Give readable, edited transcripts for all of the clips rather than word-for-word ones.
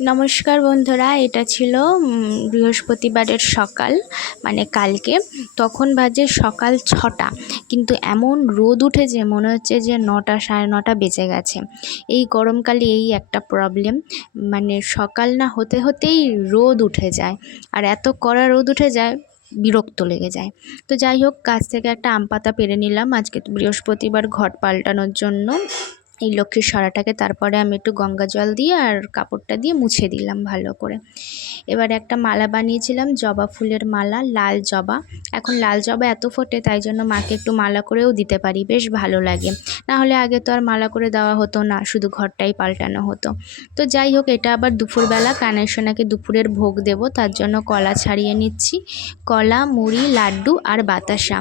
নমস্কার বন্ধুরা, এটা ছিল বৃহস্পতিবারের সকাল, মানে কালকে। তখন বাজে সকাল 6টা, কিন্তু এমন রোদ উঠেছে মনে হচ্ছে যে 9টা সাড়ে 9টা বেজে গেছে। এই গরমকালে এই একটা প্রবলেম, মানে সকাল না হতে হতেই রোদ উঠে যায়, আর এত কড়া রোদ উঠে যায়, বিরক্ত লেগে যায়। তো যাই হোক, গাছ থেকে একটা আম পাতা পেড়ে নিলাম আজকে বৃহস্পতিবার ঘট পাল্টানোর জন্য এই লক্ষ্মীর সরাটাকে। তারপরে আমি একটু গঙ্গা জল দিয়ে আর কাপড়টা দিয়ে মুছে দিলাম ভালো করে। এবার একটা মালা বানিয়েছিলাম, জবা ফুলের মালা, লাল জবা। এখন লাল জবা এত ফোটে, তাই জন্য মাকে একটু মালা করেও দিতে পারি, বেশ ভালো লাগে। না হলে আগে তো আর মালা করে দেওয়া হতো না, শুধু ঘরটাই পাল্টানো হতো। তো যাই হোক, এটা আবার দুপুরবেলা কানাই সোনাকে দুপুরের ভোগ দেব, তার জন্য কলা ছাড়িয়ে নিচ্ছি। কলা, মুড়ি, লাড্ডু আর বাতাসা,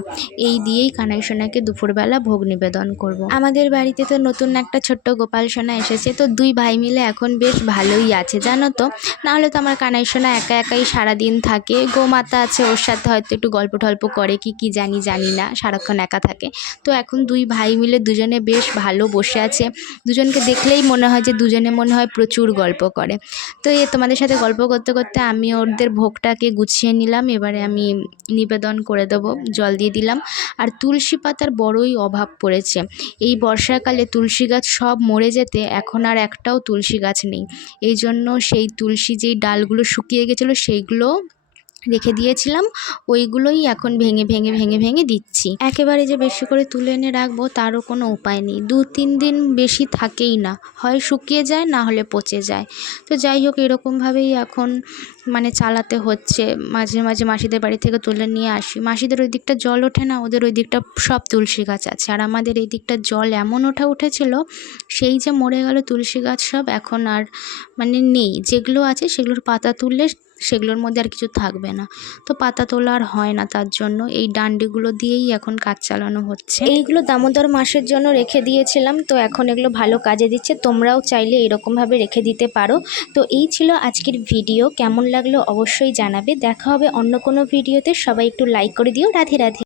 এই দিয়েই কানাই সোনাকে দুপুরবেলা ভোগ নিবেদন করব। আমাদের বাড়িতে তো নতুন একটা ছোট্ট গোপাল সোনা এসেছে, তো দুই ভাই মিলে এখন বেশ ভালোই আছে জানো তো। নাহলে তো আমার কানাই সোনা একা একাই সারাদিন থাকে, গোমাতা আছে ওর সাথে হয়তো একটু গল্প টল্প করে কি জানি না, সারাক্ষণ একা থাকে। তো এখন দুই ভাই মিলে দুজনে বেশ ভালো বসে আছে। দুজনকে দেখলেই মনে হয় যে দুজনে মনে হয় প্রচুর গল্প করে। তো তোমাদের সাথে গল্প করতে করতে আমি ওদের ভোগটাকে গুছিয়ে নিলাম। এবারে আমি নিবেদন করে দেবো, জল দিয়ে দিলাম। আর তুলসী পাতার বড়ই অভাব পড়েছে এই বর্ষাকালে। তুলসী গাছ সব মরে যেতে এখন আর একটাও তুলসী গাছ নেই। এই জন্য সেই তুলসী যেই ডালগুলো শুকিয়ে গেছিলো সেইগুলো রেখে দিয়েছিলাম, ওইগুলোই এখন ভেঙে দিচ্ছি। একেবারে যে বেশি করে তুলে এনে রাখবো তারও কোনো উপায় নেই, 2-3 দিন বেশি থাকেই না, হয় শুকিয়ে যায় না হলে পচে যায়। তো যাই হোক, এরকমভাবেই এখন মানে চালাতে হচ্ছে। মাঝে মাঝে মাসিদের বাড়ি থেকে তুলে নিয়ে আসি। মাসিদের ওই দিকটা জল ওঠে না, ওদের ওই দিকটা সব তুলসী গাছ আছে, আর আমাদের এই দিকটা জল এমন উঠেছিল, সেই যে মরে গেল তুলসী গাছ সব, এখন আর মানে নেই। যেগুলো আছে সেগুলোর পাতা তুললে সেগুলোর মধ্যে আর কিছু থাকবে না, তো পাতা তোলা আর হয় না। তার জন্য এই ডান্ডিগুলো দিয়েই এখন কাজ চালানো হচ্ছে। এইগুলো দামোদর মাসের জন্য রেখে দিয়েছিলাম, তো এখন এগুলো ভালো কাজে দিচ্ছে। তোমরাও চাইলে এরকমভাবে রেখে দিতে পারো। তো এই ছিল আজকের ভিডিও, কেমন লাগলো অবশ্যই জানাবে। দেখা হবে অন্য কোনো ভিডিওতে। সবাই একটু লাইক করে দিও। রাধে রাধে।